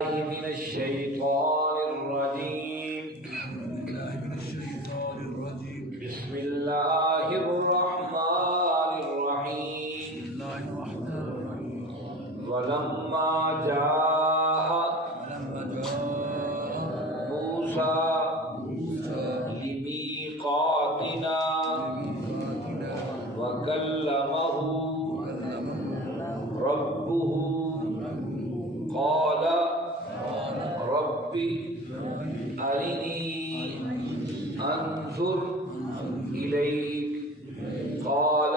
من الشيطان الرجيم. بسم الله الرحمن الرحيم. ولما جاء موسى لميقاتنا وكلمه ربه قال رب أرني أنظر إليك قال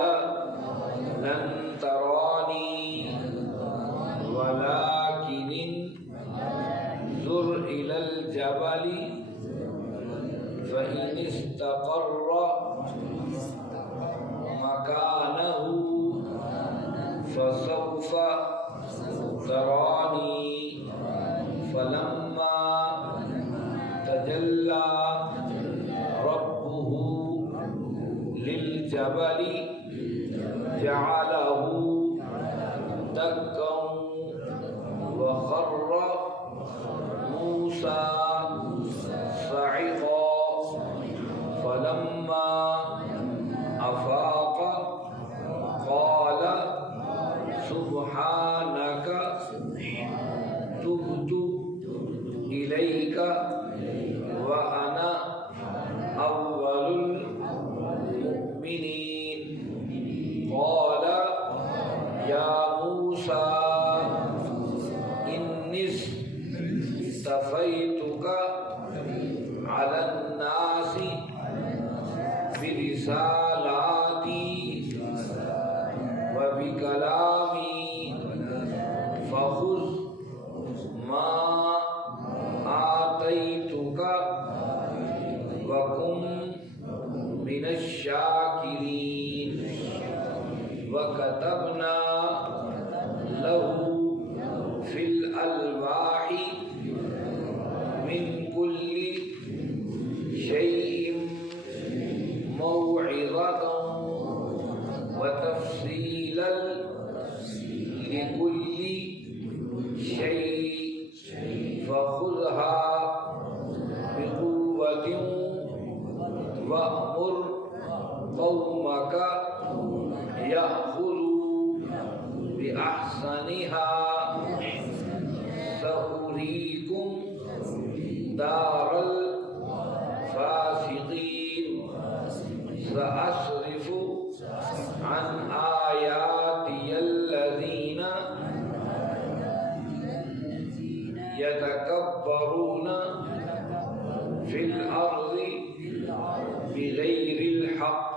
لن تراني ولكن انظر إلى الجبل فإن استقر مكانه فسوف تراني فلما تجلى ربه للجبل جعله دكا وخر موسى صعقا فلما أفاق قال سبحانك تبت إليك وأنا أول المؤمنين قال يا موسى إني اصطفيتك على الناس برسالاتي وبكلامي فخذ ما آتيتك وكن من الشاكرين وكتبنا له في الألواح من كل شيء موعظة وتفصيلا لكل شيء فخذها بقوة وأمر قومك يأخذوا بأحسنها سأريكم دار الفاسقين سأصرف عن آياتي الذين يتكبرون في الأرض بغير الحق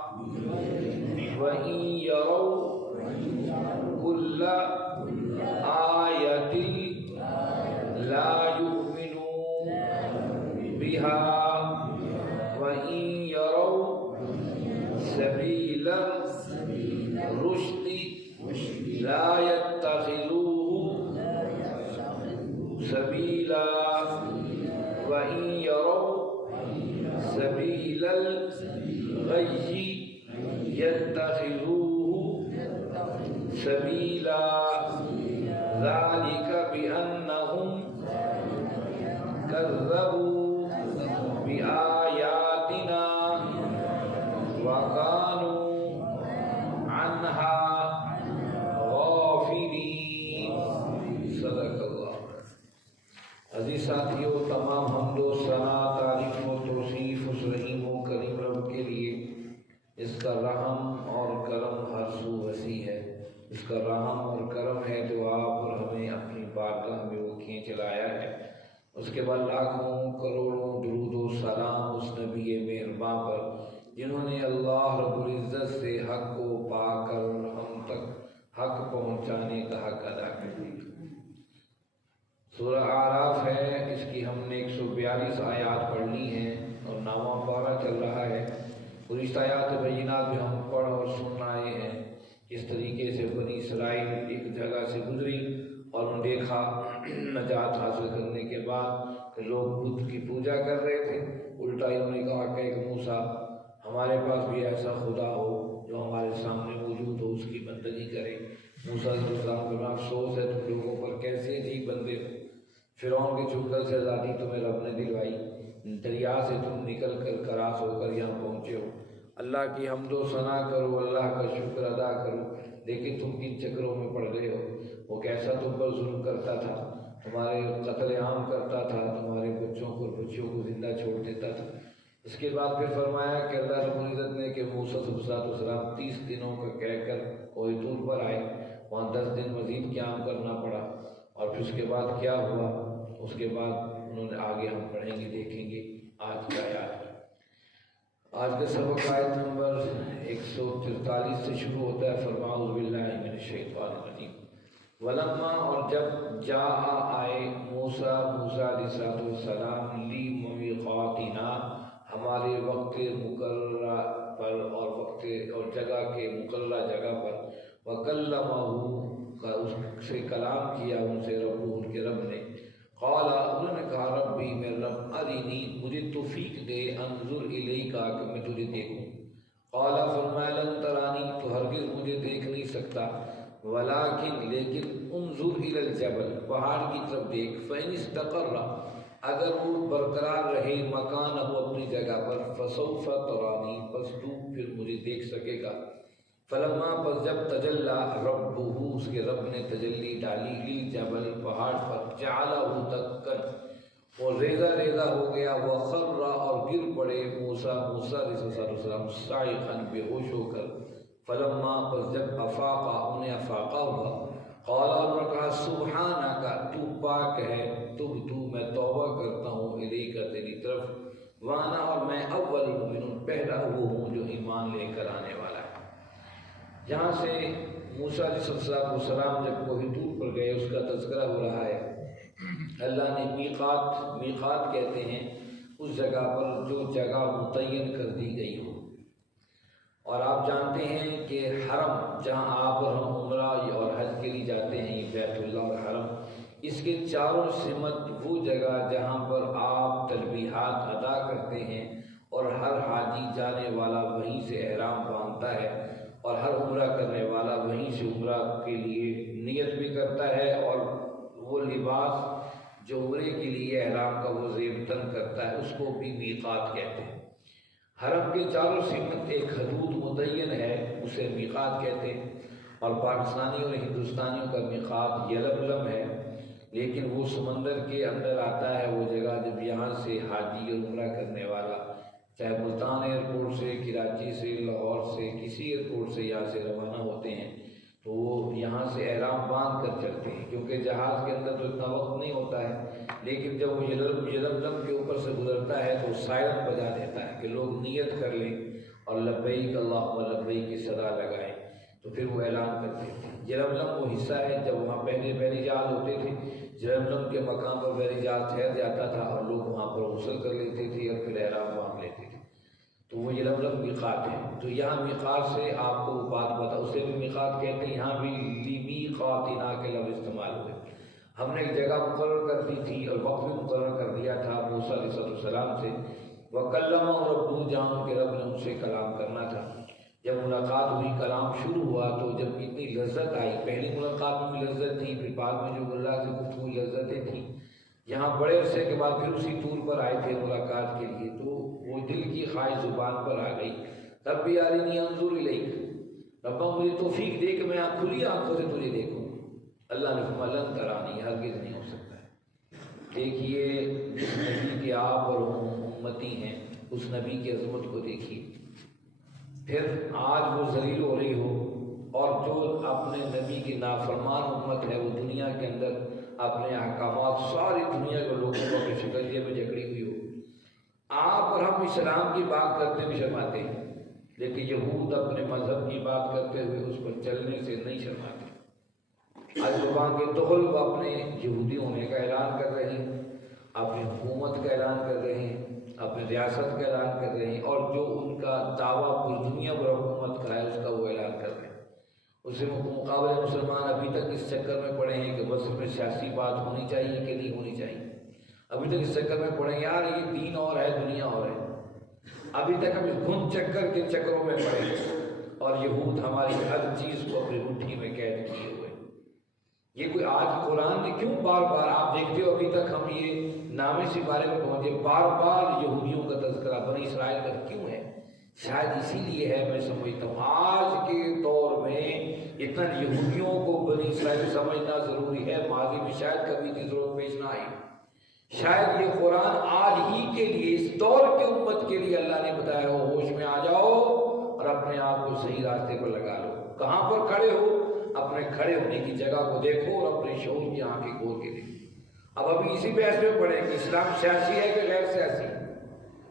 وإن يروا كل آية لا يؤمنوا بها وإن يروا سبيل الرشد لا يتخذوه سبيلا وإن يروا سبيل الغي يتخذوه سبيلا ذلك بأنهم كذبوا بآياتنا وكانوا عنها غافلين. صدق اللہ. عزیز ساتھیو، تمام حمد و ثنا، تعریف و توصیف اس رحیم و کریم رب کے لیے اس کا رحم اور کرم ہر سو وسیع ہے. اس کا رحم اور کرم ہے جو آپ اور ہمیں اپنی بارگاہ میں وہ کھینچ لایا ہے. اس کے بعد لاکھوں کروڑوں درود و سلام اس نبی مہرباں پر جنہوں نے اللہ رب العزت سے حق کو پا کر ہم تک حق پہنچانے کا حق ادا کر دیا. سورہ اعراف ہے، اس کی ہم نے 142 آیات پڑھ لی ہیں اور نواں پارہ چل رہا ہے. گزشتہ آیات بینات بھی ہم پڑھ اور سن آئے ہیں کس طریقے سے بنی اسرائیل ایک جگہ سے گزری اور انہوں نے دیکھا نجات حاصل کرنے کے بعد کہ لوگ بت کی پوجا کر رہے تھے. الٹا انہوں نے کہا کہ موسیٰ ہمارے پاس بھی ایسا خدا ہو جو ہمارے سامنے موجود ہو، اس کی بندگی کرے. موسیٰ علیہ السلام کو افسوس ہے تم لوگوں پر کیسے عجیب بندے ہو. فرعون کے چنگل سے آزادی تمہیں رب نے دلوائی، دریا سے تم نکل کر کراس ہو کر یہاں پہنچے ہو، اللہ کی حمد و ثنا کرو، اللہ کا شکر ادا کرو، لیکن تم کن چکروں میں پڑ گئے ہو۔ وہ کیسا تم پر ظلم کرتا تھا، تمہارے قتل عام کرتا تھا، تمہارے بچوں کو اور بچیوں کو زندہ چھوڑ دیتا تھا۔ اس کے بعد پھر فرمایا کہ اللہ رب العزت نے کہ موسیٰ علیہ السلام 30 دنوں کا کہہ کر کوہ طور پر آئے، وہاں 10 دن مزید قیام کرنا پڑا، اور پھر اس کے بعد کیا ہوا اس کے بعد انہوں نے آگے ہم پڑھیں گے، دیکھیں گے آج کا آیات۔ آج کا سبق آیت نمبر 143 سے شروع ہوتا ہے۔ فرمایا اعوذ باللہ من الشیطان الرجیم۔ ولما، اور جب جاء آئے موسیٰ علیہ السلام لیمیقاتنا، ہمارے وقت مقررہ پر اور وقت اور جگہ کے مقررہ جگہ پر، وکلمہ، اس سے کلام کیا ان سے رب، ان کے رب نے، قال، انہوں نے کہا ربی، میرے رب، ارینی، مجھے توفیق دے، انظر الیک، کہ میں تجھے دیکھوں۔ قال، فرمایا، لن ترانی، تو ہرگز مجھے دیکھ نہیں سکتا، ولیکن، لیکن، انظر الی الجبل، پہاڑ کی طرف دیکھ، فإن استقر، اگر وہ برقرار رہے مکان ہو اپنی جگہ پر، فسوف ترانی، پس تو پھر مجھے دیکھ سکے گا۔ فلما، پس جب تجلی ربہ، اس کے رب نے تجلی ڈالی، للجبل، پہاڑ پر، جعلہ دکا، وہ ریزہ ریزہ ہو گیا، وخر، اور گر پڑے موسیٰ علیہ السلام، صاعقا، بے ہوش ہو کر۔ فلما، پس جب افاقہ، انہیں افاقہ ہوا، قال، اور نے کہا سبحانک، تو پاک ہے، تبت، میں توبہ کرتا ہوں، الیک، تیری طرف، وانا، اور میں اول المؤمنون، پہلا وہ ہوں جو ایمان لے کر آنے والا ہے۔ جہاں سے موسیٰ علیہ السلام جب کوہ طور پر گئے اس کا تذکرہ ہو رہا ہے۔ اللہ نے میقات کہتے ہیں اس جگہ پر جو جگہ متعین کر دی گئی ہو، اور آپ جانتے ہیں کہ حرم جہاں آپ اور ہم عمرہ اور حج کے لیے جاتے ہیں، یہ بیت اللہ اور حرم، اس کے چاروں سمت وہ جگہ جہاں پر آپ تلبیحات ادا کرتے ہیں، اور ہر حاجی جانے والا وہیں سے احرام باندھتا ہے، اور ہر عمرہ کرنے والا وہیں سے عمرہ کے لیے نیت بھی کرتا ہے، اور وہ لباس جو عمرے کے لیے احرام کا وہ زیب تن کرتا ہے، اس کو بھی میقات کہتے ہیں۔ حرم کے چاروں سمت ایک حدود متعین ہے، اسے میقات کہتے ہیں، اور پاکستانی اور ہندوستانیوں کا میقات یلملم ہے، لیکن وہ سمندر کے اندر آتا ہے وہ جگہ جب یہاں سے حاجی اور عمرہ کرنے والا چاہے ملتان ایئرپورٹ سے، کراچی سے، لاہور سے، کسی ایئرپورٹ سے یہاں سے روانہ ہوتے ہیں تو وہ یہاں سے احرام باندھ کر چلتے ہیں، کیونکہ جہاز کے اندر تو اتنا وقت نہیں ہوتا ہے، لیکن جب وہ یلملم کے اوپر سے گزرتا ہے تو سائرن بجا دیتا ہے کہ لوگ نیت کر لیں اور لبیک اللہم لبیک کی صدا لگائیں، تو پھر وہ اعلان کرتے ہیں۔ یلملم وہ حصہ ہے جب وہاں پہلے جہاز ہوتے تھے، یلملم کے مقام پر پہلے جہاز ٹھہر جاتا تھا اور لوگ وہاں پر غسل کر لیتے تھے اور پھر احرام باندھ لیتے تھے، تو وہ یلملم میقات ہے۔ تو یہاں میقات سے آپ کو بات بتا، اسے بھی میقات کہتے ہیں، یہاں بھی لیمیقاتنا کے لفظ استعمال ہوئے۔ ہم نے ایک جگہ مقرر کر دی تھی اور وقت بھی مقرر کر دیا تھا موسیٰ علیہ السلام سے، وکلمہ ربہ، جہاں ان کے رب نے ان سے کلام کرنا تھا۔ جب ملاقات ہوئی، کلام شروع ہوا، تو جب اتنی لذت آئی، پہلی ملاقات میں بھی لذت تھی، پھر بعد میں جو اللہ سے گفتگو لذتیں تھیں، یہاں بڑے عرصے کے بعد پھر اسی طور پر آئے تھے ملاقات کے لیے، تو وہ دل کی خواہش زبان پر آ گئی، ربی ارنی انظر الیک، ربا مجھے توفیق دے کہ میں کھلی آنکھوں سے تجھے دیکھوں۔ اللہ نے فرمایا لن ترانی، ہرگز نہیں ہو سکتا ہے۔ دیکھیے جس نبی کے آپ اور ہم امتی ہیں، اس نبی کی عظمت کو دیکھیے، پھر آج وہ ذلیل ہو رہی ہو، اور جو اپنے نبی کی نافرمان امت ہے وہ دنیا کے اندر اپنے احکامات ساری دنیا کے لوگوں کو اپنی شکنجے میں جکڑی ہوئی ہو۔ آپ اور ہم اسلام کی بات کرتے بھی شرماتے ہیں، لیکن یہود اپنے مذہب کی بات کرتے ہوئے اس پر چلنے سے نہیں شرماتے۔ آج زبان کے دخل وہ اپنے یہودی ہونے کا اعلان کر رہے ہیں، اپنی حکومت کا اعلان کر رہے ہیں، اپنی ریاست کا اعلان کر رہے ہیں، اور جو ان کا دعویٰ پوری دنیا پر حکومت کا ہے اس کا وہ اعلان کر رہے ہیں۔ اس سے مقابلے مسلمان ابھی تک اس چکر میں پڑے ہیں کہ بس میں سیاسی بات ہونی چاہیے کہ نہیں ہونی چاہیے، ابھی تک اس چکر میں پڑے ہیں یار یہ دین اور ہے دنیا اور ہے، ابھی تک ہم اس گھن چکر کے چکروں میں پڑے ہیں، اور یہود ہماری ہر چیز کو اپنی مٹھی میں قید کیے ہوئے۔ یہ کوئی آج قرآن نے کیوں بار بار، آپ دیکھتے ہو ابھی تک ہم یہ نامے سے بارے میں پہنچے، بار بار یہودیوں کا تذکرہ بنی اسرائیل کا کیوں ہے؟ شاید اسی لیے ہے، میں سمجھتا ہوں آج کے دور میں اتنا یہودیوں کو بنی اسرائیل سمجھنا ضروری ہے، ماضی میں شاید کبھی کی ضرورت پیش نہ آئی۔ شاید یہ قرآن آج ہی کے لیے، اس دور کی امت کے لیے اللہ نے بتایا ہو، ہوش میں آ جاؤ اور اپنے آپ کو صحیح راستے پر لگا لو۔ کہاں پر کھڑے ہو؟ اپنے کھڑے ہونے کی جگہ کو دیکھو اور اپنے شعور کی آنکھیں کھول کے دیکھو۔ اب ابھی اسی بحث میں پڑھیں کہ اسلام سیاسی ہے کہ غیر سیاسی،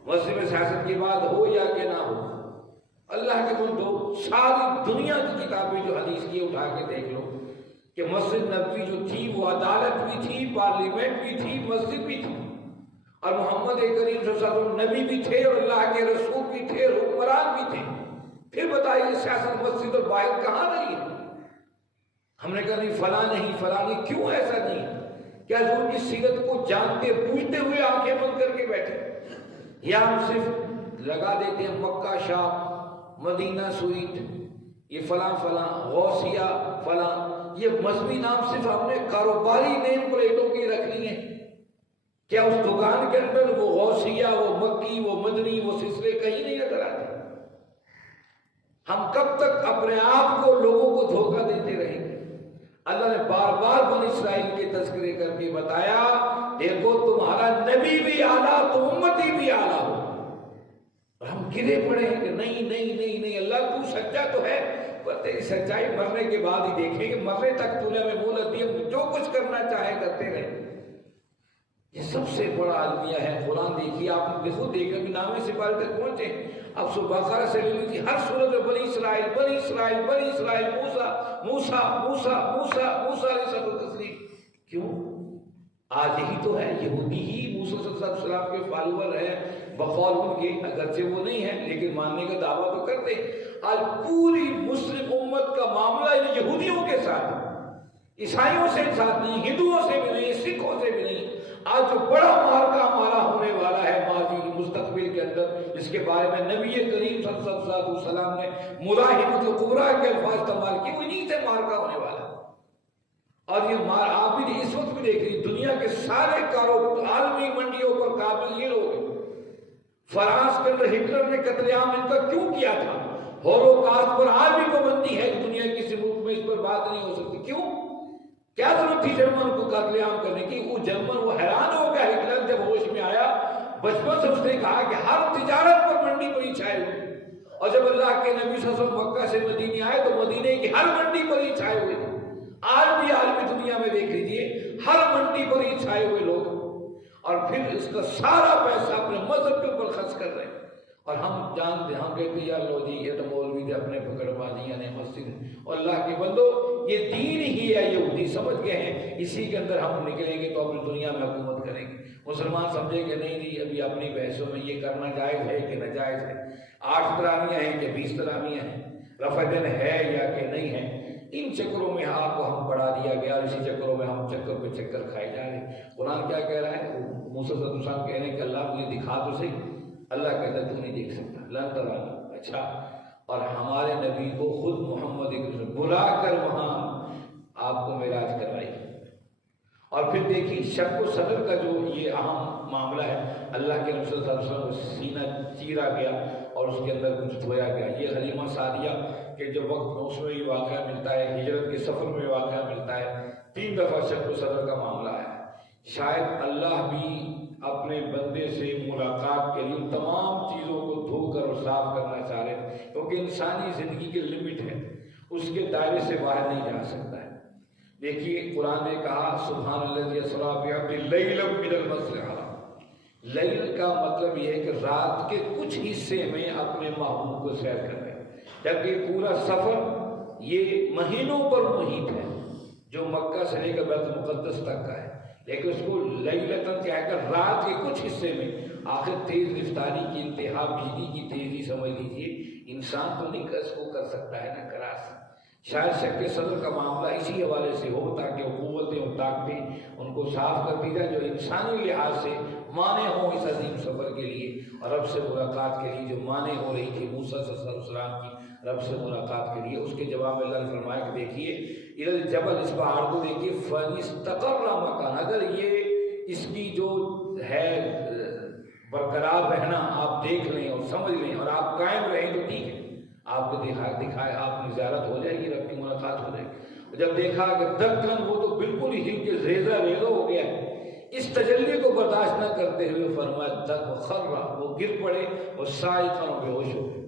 مسئلے میں سیاست کی بات ہو یا کہ نہ ہو۔ اللہ کے بندو، ساری دنیا کی کتابیں جو حدیث کی اٹھا کے دیکھ لو کہ مسجد نبوی جو تھی وہ عدالت بھی تھی، پارلیمنٹ بھی تھی، مسجد بھی تھی، اور محمد کریم صلی اللہ علیہ وسلم نبی بھی تھے اور اللہ کے رسول بھی تھے اور حکمران بھی تھے۔ پھر بتائیے سیاست مسجد اور باہر کہاں نہیں ہے؟ ہم نے کہا نہیں فلاں نہیں فلاں نہیں، کیوں ایسا نہیں؟ کیا حضور کی سیرت کو جانتے بوجھتے ہوئے آنکھیں بند کر کے بیٹھے، یا ہم صرف لگا دیتے ہیں مکہ شاپ، مدینہ سویٹ، یہ فلاں فلاں، غوثیہ فلاں، یہ مذہبی نام صرف ہم نے کاروباری نیم پلیٹوں کی رکھ لی ہیں؟ کیا اس دکان کے اندر وہ غوثیہ، وہ مکی، وہ مدنی، وہ سلسلے کہیں نہیں نظر آتے؟ ہم کب تک اپنے آپ کو لوگوں کو دھوکہ دیتے رہیں گے؟ اللہ نے بار بار بنی اسرائیل کے تذکرے کر کے بتایا، دیکھو تمہارا نبی بھی اعلیٰ تو امتی بھی اعلیٰ ہو۔ اور ہم گرے پڑے ہیں کہ نہیں نہیں نہیں نہیں، اللہ تو سچا تو ہے، پر تیری سچائی مرنے کے بعد ہی دیکھیں گے، مرنے تک تو نے ہمیں مہلت دی، ہم جو کچھ کرنا چاہے کرتے رہے۔ یہ سب سے بڑا المیہ ہے قرآن۔ دیکھیے آپ دیکھو دیکھ ابھی نامے سے پارے تک پہنچے، اب بقرہ سے لے لیجیے، ہر سورت میں بنی اسرائیل بنی اسرائیل بنی اسرائیل، موسیٰ موسیٰ موسیٰ موسیٰ موسیٰ علیہ السلام۔ کیوں؟ آج ہی تو ہے، یہودی ہی موسیٰ صلی اللہ علیہ وسلم کے فالوور ہیں بقول ان کے، اگرچہ وہ نہیں ہیں لیکن ماننے کا دعویٰ تو کرتے ہیں۔ آج پوری مسلم امت کا معاملہ یہودیوں کے ساتھ، عیسائیوں سے ساتھ نہیں، ہندوؤں سے بھی نہیں، سکھوں سے بھی نہیں۔ آج جو بڑا معرکہ ہمارا ہونے والا ہے ماضی مستقبل کے اندر، جس کے بارے میں نبی کریم صلی اللہ علیہ وسلم نے ملاحمۃ الکبریٰ کے الفاظ استعمال کیے، وہ انہیں سے معرکہ ہونے والا ہے۔ اور یہ آپ بھی اس وقت بھی دیکھ رہی دنیا کے سارے عالمی منڈیوں پر قابل یہ لوگ ہیں۔ فرانس کے اندر ہٹلر نے قتل عام ان کا کیوں کیا تھا؟ ہولوکاسٹ پر آج بھی پابندی ہے کہ دنیا کے کسی ملک میں اس پر بات نہیں ہو سکتی۔ کیوں؟ کیا ضرورت تھی جرمن کو قتل عام کرنے کی؟ وہ جرمن وہ حیران ہو گیا ہٹلر جب ہوش میں آیا، بچپن سے اس نے کہا کہ ہر تجارت پر منڈی پر ہی چھائے ہوئے، اور جب اللہ کے نبی صلی اللہ علیہ وسلم مکہ سے مدینے آئے تو مدینے کی ہر منڈی پر ہی چھائے ہوئے۔ آج بھی عالمی دنیا میں دیکھ لیجئے، ہر منڈی پر ہی چھائے ہوئے لوگ، اور پھر اس کا سارا پیسہ اپنے مذہب کے اوپر خرچ کر رہے ہیں۔ اور ہم جانتے، ہم کہتے ہیں یا لو جی یہ تو مولوی تھے اپنے پکڑ بازیاں نے مسجد، اور اللہ کے بندو یہ دین ہی ہے، یہودی سمجھ گئے ہیں اسی کے اندر ہم نکلیں گے تو اپنی دنیا میں حکومت کریں گے۔ مسلمان سمجھے کہ نہیں نہیں ابھی اپنی بحثوں میں یہ کرنا جائز ہے کہ ناجائز ہے، 8 تراویحیں ہیں کہ 20 تراویحیں ہیں، رفع دین ہے یا کہ نہیں ہے، ان چکروں میں آپ کو ہم بڑھا دیا گیا اور اسی چکروں میں ہم چکر پہ چکر کھائے جا رہے ہیں۔ قرآن کیا کہہ رہا ہے؟ موسیٰ صلی اللہ علیہ وسلم کہہ رہے ہیں کہ اللہ مجھے دکھا تو صحیح۔ اللہ کہتا ہے تو نہیں دیکھ سکتا، لن ترانی۔ اچھا، اور ہمارے نبی کو خود محمد بلا کر وہاں آپ کو معراج کروائی۔ اور پھر دیکھیے شق و صدر کا جو یہ اہم معاملہ ہے، اللہ کے رسول صلی اللہ علیہ وسلم کو سینہ چیرا گیا اور اس کے اندر کچھ دھویا گیا۔ یہ حلیمہ سعدیہ کے جو وقت اس میں یہ واقعہ ملتا ہے، ہجرت کے سفر میں واقعہ ملتا ہے، 3 دفعہ شق و صدر کا معاملہ ہے۔ شاید اللہ بھی اپنے بندے سے ملاقات کے لیے تمام چیزوں کو دھو کر اور صاف کرنا چاہ رہے ہیں، کیونکہ انسانی زندگی کی لمٹ ہے، اس کے دائرے سے باہر نہیں جا سکتا ہے۔ دیکھیے قرآن نے کہا سبحان الذی اسریٰ بعبدہ لیلا من المسجد الحرام۔ لیل کا مطلب یہ ہے کہ رات کے کچھ حصے میں اپنے محبوب کو سیر کر رہے ہیں، جبکہ پورا سفر یہ مہینوں پر محیط ہے جو مکہ سے لے کر بیت المقدس تک کا ہے، لیکن اس کو لیلتاً کہہ کر رات کے کچھ حصے میں۔ آخر تیز رفتاری کی انتہا بجلی کی تیزی سمجھ لیجیے، انسان تو نہیں اس کو کر سکتا ہے نہ کرا سکتا۔ شاید شق صدر کا معاملہ اسی حوالے سے ہو تاکہ قوتیں اور طاقتیں ان کو صاف کر دی جائے جو انسانی لحاظ سے مانے ہوں اس عظیم سفر کے لیے، اور رب سے ملاقات کے لیے جو مانے ہو رہی تھی موسیٰ صلی اللہ علیہ وسلم کی رب سے ملاقات کے لیے؟ اس کے جواب میں اللہ نے فرمایا کہ دیکھیے الی الجبل، اس پہاڑ کو دیکھیے، فاستقر مکان، اگر یہ اس کی جو ہے برقرار رہنا آپ دیکھ لیں اور سمجھ لیں اور آپ قائم رہیں تو ٹھیک ہے، آپ کو دکھائے آپ کی زیارت ہو جائے گی، رب کی ملاقات ہو جائے گی۔ جب دیکھا کہ دکن وہ تو بالکل ہی ہل کے ریزہ ریزہ ہو گیا ہے، اس تجلی کو برداشت نہ کرتے ہوئے فرمایا دک خرا، وہ گر پڑے اور صاعقا بے ہوش ہو گئے۔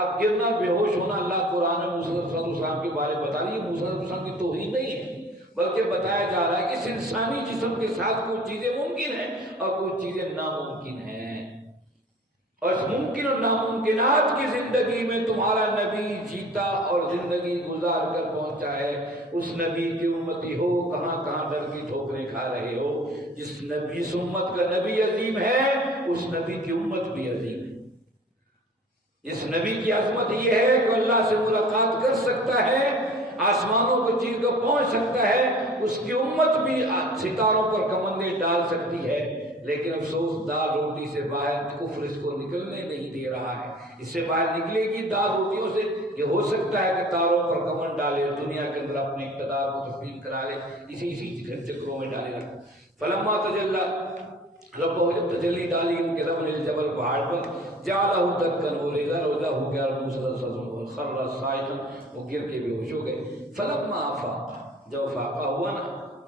اب گرنا بے ہوش ہونا اللہ قرآن میں موسیٰ علیہ السلام کے بارے بتا رہی ہے، موسیٰ علیہ السلام کی توہین نہیں ہے، بلکہ بتایا جا رہا ہے کہ اس انسانی جسم کے ساتھ کچھ چیزیں ممکن ہیں اور کچھ چیزیں ناممکن ہیں، اور اس ممکن اور ناممکنات کی زندگی میں تمہارا نبی جیتا اور زندگی گزار کر پہنچا ہے۔ اس نبی کی امتی ہو، کہاں کہاں در کی ٹھوکریں کھا رہے ہو۔ جس نبی اس امت کا نبی عظیم ہے، اس نبی کی امت بھی عظیم ہے۔ اس نبی کی عظمت یہ ہے کہ اللہ سے ملاقات کر سکتا ہے، آسمانوں کو چیر کر پہنچ سکتا ہے، اس کی امت بھی ستاروں پر کمندیں ڈال سکتی ہے، لیکن افسوس دال روٹی سے باہر کفر اس کو نکلنے نہیں دے رہا ہے۔ اس سے باہر نکلے گی دال روٹیوں سے، یہ ہو سکتا ہے کہ تاروں پر کمند ڈالے، دنیا کے اندر اپنے اقتدار کو تسلیم کرا لے، اسی چکروں میں ڈالے رکھا۔ فلما تجلی رب، جب تجلی ڈالی ان کے رب نے جبل پہاڑ پر، جعلہ دکن، وہ ریزہ روزہ ہو گیا، خر صاعقا، وہ گر کے بے ہوش ہو گئے۔ فلما افاق، جب فاقہ ہوا نا،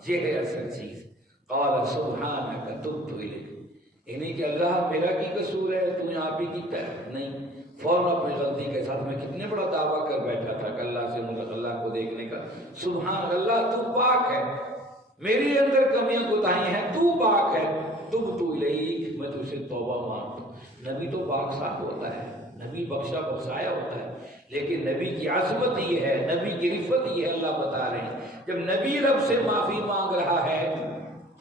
یہ ہے اصل چیز، قال سبحانک تبت الیک، یعنی کہ اللہ میرا کی قصور ہے، تو نے آپ ہی کیتا ہے؟ نہیں، فوراً اپنی غلطی کے ساتھ، میں کتنے بڑا دعویٰ کر بیٹھا تھا کہ اللہ سے اللہ کو دیکھنے کا، سبحان اللہ تو پاک ہے، میری اندر کمیاں کوتاہیاں ہیں، تو پاک ہے، تبت الیک، میں تجھ سے توبہ مانگتا ہوں۔ نبی تو پاک صاف ہوتا ہے، نبی بخشا بخشایا ہوتا ہے، لیکن نبی کی عظمت یہ ہے، نبی کی رفت یہ ہے، اللہ بتا رہے ہیں جب نبی رب سے معافی مانگ رہا ہے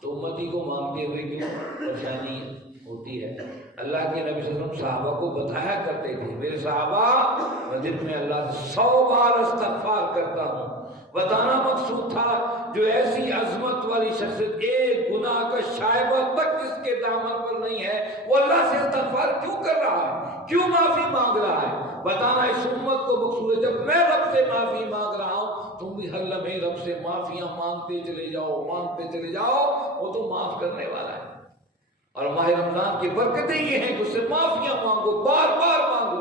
تو امتی کو مانگتے ہوئے کیوں پریشانی ہوتی ہے؟ اللہ کے نبی صلی اللہ علیہ وسلم صحابہ کو بتایا کرتے تھے، میرے صحابہ میں دن میں اللہ سے 100 بار استغفار کرتا ہوں۔ بتانا مقصود تھا جو ایسی عظمت والی شخصیت ایک گناہ کا شائبہ تک جس کے دامن پر نہیں ہے، وہ اللہ سے استغفار کیوں کر رہا ہے، کیوں معافی مانگ رہا ہے؟ بتانا اس امت کو مقصود ہے جب میں رب سے معافی مانگ رہا ہوں، تم بھی ہر لمحے رب سے معافیاں مانگتے چلے جاؤ، مانگتے چلے جاؤ، وہ تو معاف کرنے والا ہے۔ اور ماہ رمضان کی برکتیں یہ ہیں کہ اس سے معافیاں مانگو، بار بار مانگو،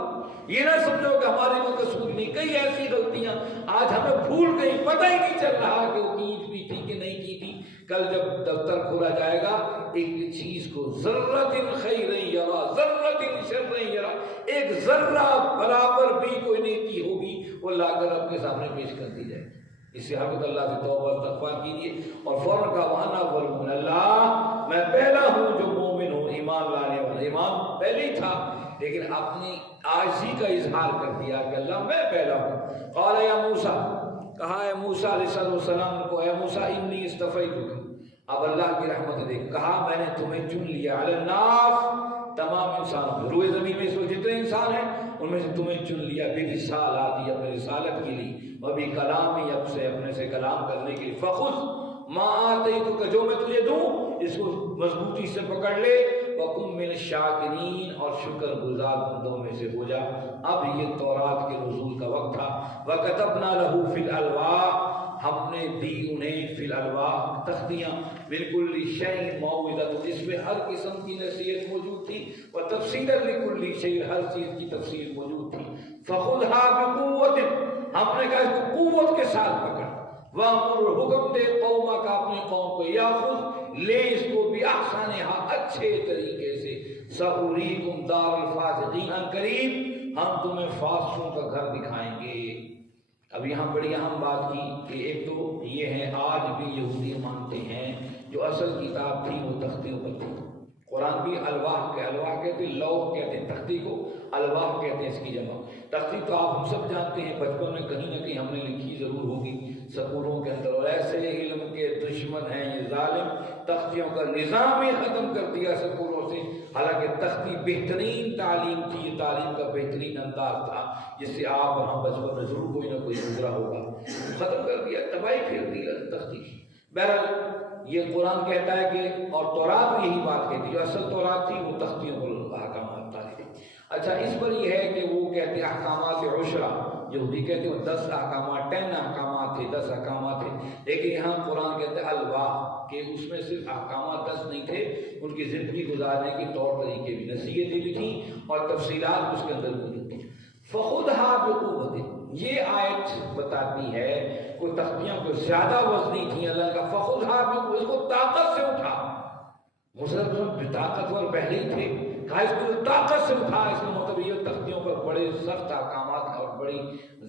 یہ نہ سمجھو کہ ہماری کوئی قصور نہیں، کئی ایسی غلطیاں آج ہمیں بھول گئی، پتہ ہی نہیں چل رہا کہ وہ کی بھی تھی کہ نہیں کی تھی۔ کل جب دفتر کھولا جائے گا، ایک چیز کو ذرۃ خیر یرا ذرۃ شر یرا، ایک ذرہ برابر بھی کوئی نیکی ہوگی وہ لا کر رب کے سامنے پیش کر دی جائے۔ اس سے حقیقت اللہ سے توبہ استغفار کیجیے اور فوراً کا وانا ولمن، اللہ میں پہلا ہوں جو مومن ہوں، ایمان لانے والا، ایمان پہلے ہی تھا لیکن اپنی عاجزی کا اظہار کر دیا کہ اللہ میں پہلا ہوں۔ قال یا موسیٰ، کہا ہے موسیٰ علیہ السلام کو، اے موسیٰ انی اصطفیتک، اب اللہ کی رحمت دیکھ، کہا میں نے تمہیں چن لیا، علی الناس، تمام انسانوں، روئے زمین میں اس وقت جتنے انسان ہیں ان میں سے تمہیں چن لیا، برسالاتی، اپنے رسالت کے لیے، وبی کلامی، اب سے اپنے سے کلام کرنے کے لیے، فخذ ما آتیتک، جو میں تجھے دوں اس کو مضبوطی سے پکڑ لے، وکن من الشاکرین، اور شکر گزار بندوں میں سے ہو جا۔ اب یہ تورات کے نزول کا وقت تھا۔ وَكَتَبْنَا لَهُ فِي الْأَلْوَاحِ، ہم نے دی انہیں فی الالواح، تختیاں، بالکل شیء موعظۃ، جس میں ہر قسم کی نصیحت موجود تھی، و تفصیلا لکل شیء، ہر چیز کی تفصیل موجود تھی۔ فخذها بقوت، ہم نے کہا اس کو قوت کے ساتھ پکڑ، وامر، حکم دے قوما کا، اپنی قوم کو، یاخذ، لے اس کو باحسنھا، اچھے طریقے سے، سأریکم دار الفاسقین، ان قریب ہم تمہیں فاسقوں کا گھر دکھائیں گے۔ اب یہاں بڑی اہم بات کی کہ ایک تو یہ ہے آج بھی یہودی مانتے ہیں جو اصل کتاب تھی وہ تختیوں پر تھی۔ قرآن بھی الواح کے، الواح کہتے ہیں، لوح کہتے ہیں تختی کو، الواح کہتے ہیں اس کی جمع۔ تختی تو آپ ہم سب جانتے ہیں، بچپن میں کہیں نہ کہیں ہم نے لکھی ضرور ہوگی سکولوں کے اندر، اور ایسے علم کے دشمن ہیں یہ ظالم، تختیوں کا نظام ہی ختم کر دیا سکولوں سے، حالانکہ تختی بہترین تعلیم تھی، یہ تعلیم کا بہترین انداز تھا جس سے آپ اور ہم بچپن میں ضرور کوئی نہ کوئی گزرا ہوگا، ختم کر دیا، تباہی پھیر دی تختی۔ بہرحال یہ قرآن کہتا ہے کہ، اور تورات بھی یہی بات کہتی ہے، جو اصل تورات تھی وہ تختیوں پر احکامات تھے۔ اچھا، اس پر یہ ہے کہ وہ کہتے ہیں احکامات عشرہ، یہودی کہتے ہیں 10 احکامات، 10 احکامات تھے، 10 احکامات تھے، لیکن یہاں قرآن کہتے ہیں الواح، کہ اس میں صرف احکامات 10 نہیں تھے، ان کی زندگی گزارنے کے طور طریقے بھی، نصیحتیں بھی تھیں اور تفصیلات اس کے اندر موجود تھیں۔ فخذھا بقوۃ، یہ آیت بتاتی ہے کوئی تختیاں کو زیادہ وزنی تھیں، اللہ کا فخذھا بقوۃ، اس کو طاقت سے اٹھا۔ مسلم طاقتور پہلے ہی تھے، کہا اس کو طاقت سے اٹھا، اس کا مطلب یہ تختیوں پر بڑے سخت احکامات اور بڑی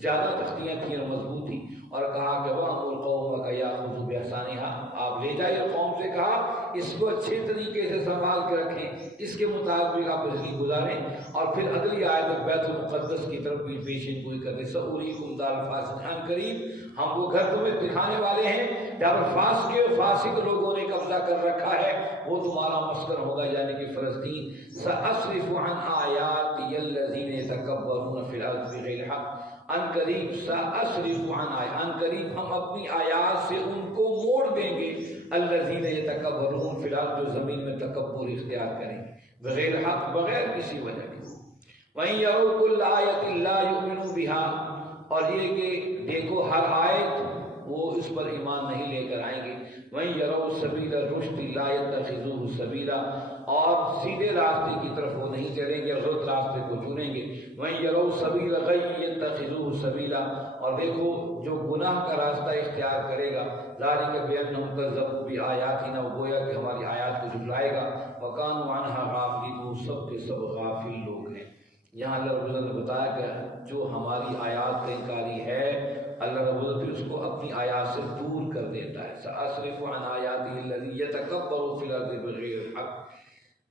زیادہ تختیاں تھیں اور مضبوط تھیں، اور کہا کہ وَأْمُرْ قَوْمَكَ يَأْخُذُوا بِأَحْسَنِهَا، آپ لے جائیے قوم سے، کہا اس کو اچھے طریقے سے سنبھال کے رکھیں، اس کے مطابق آپ زندگی گزاریں۔ اور پھر اگلی آیت بیت المقدس کی طرف بھی پیشین گوئی کرتے، سَأُرِيكُمْ دَارَ الْفَاسِقِينَ، عن قریب ہم وہ گھر تمہیں دکھانے والے ہیں جہاں فاسق لوگوں نے قبضہ کر رکھا ہے، وہ تمہارا مسکن ہوگا، یعنی کہ فلسطین۔ سأصرف عن آیاتی الذین یتکبرون فی الارض بغیر حق، ان قریب سأصرف عن آیات، ان قریب ہم اپنی آیات سے ان کو موڑ دیں گے، الذین یتکبرون فی الارض، جو زمین میں تکبر اختیار کریں گے بغیر حق، بغیر کسی وجہ کے۔ وَإِن يَرَوْا كُلَّ آیَةٍ لَا يُؤْمِنُوا بِهَا، اور یہ کہ دیکھو ہر آیت وہ اس پر ایمان نہیں لے کر آئیں گے۔ وَإِن يَرَوْا سَبِيلَ الرُّشْدِ لَا يَتَّخِذُوهُ سَبِيلًا، اور سیدھے راستے کی طرف وہ نہیں چلیں گے، غلط راستے کو چنیں گے۔ وَإِن يَرَوْا سَبِيلَ الْغَيِّ يَتَّخِذُوهُ سَبِيلًا، اور دیکھو جو گناہ کا راستہ اختیار کرے گا، ذَلِكَ بِأَنَّهُمْ كَذَّبُوا بِآيَاتِنَا، وہ گویا کہ ہماری آیات کو جھٹلائے گا، وَكَانُوا عَنْهَا غَافِلِينَ، وہ سب کے سب غافل لوگ ہیں۔ یہاں اللہ رب العزت نے بتایا کہ جو ہماری آیات کا انکاری ہے، اللہ رب العزت اس کو اپنی آیات سے دور کر دیتا ہے۔ سأصرف عن آیاتی الذی یتکبر فی الارض بغیر الحق،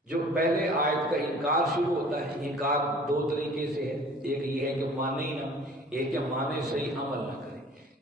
جو پہلے آیت کا انکار شروع ہوتا ہے، انکار دو طریقے سے ہے، ایک یہ ہے کہ مانے ہی نہ، ایک کہ مانے صحیح عمل نہ کرے۔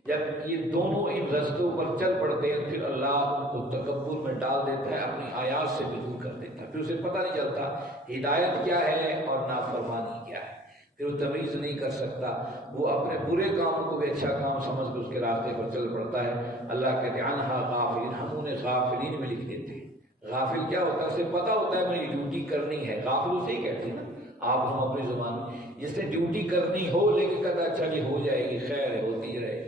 جب یہ دونوں ان رستوں پر چل پڑتے ہیں، پھر اللہ ان کو تکبر میں ڈال دیتا ہے، اپنی آیات سے بھی دور کر دیتا ہے، پھر اسے پتہ نہیں چلتا ہدایت کیا ہے اور نافرمانی کیا ہے، پھر وہ تمیز نہیں کر سکتا، وہ اپنے برے کاموں کو بھی اچھا کام سمجھ کے اس کے راستے پر چل پڑتا ہے۔ اللہ کہتے ہیں عنہا غافلین، ہم انہیں غافلین میں لکھ دیتے ہیں۔ غافل کیا ہوتا ہے؟ اسے پتہ ہوتا ہے میں یہ ڈیوٹی کرنی ہے، غافل اسے ہی کہتے ہیں نا، آپ ہم اپنی زبان میں، جس نے ڈیوٹی کرنی ہو لیکن کہتا اچھا یہ ہو جائے گی، خیر ہے، ہوتی رہے،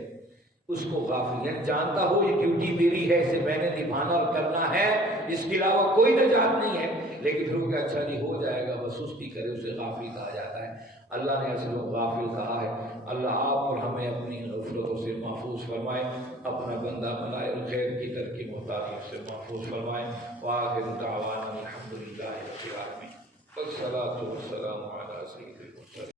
اس کو غافل، یعنی جانتا ہو یہ ڈیوٹی میری ہے، اسے میں نے نبھانا اور کرنا ہے، اس کے علاوہ کوئی نجات نہیں ہے، لیکن پھر وہ کہ اچھا نہیں ہو جائے گا، بس سستی کرے، اسے غافل کہا جاتا ہے۔ اللہ نے ایسے لوگ غافل کہا ہے۔ اللہ آپ اور ہمیں اپنی غفلتوں سے محفوظ فرمائے، اپنا بندہ بنائے، اور خیر کی ترک محتاجی سے محفوظ فرمائے۔ وآخر دعوانا الحمد للہ رب العالمین، والصلاۃ والسلام علی سید المرسلین۔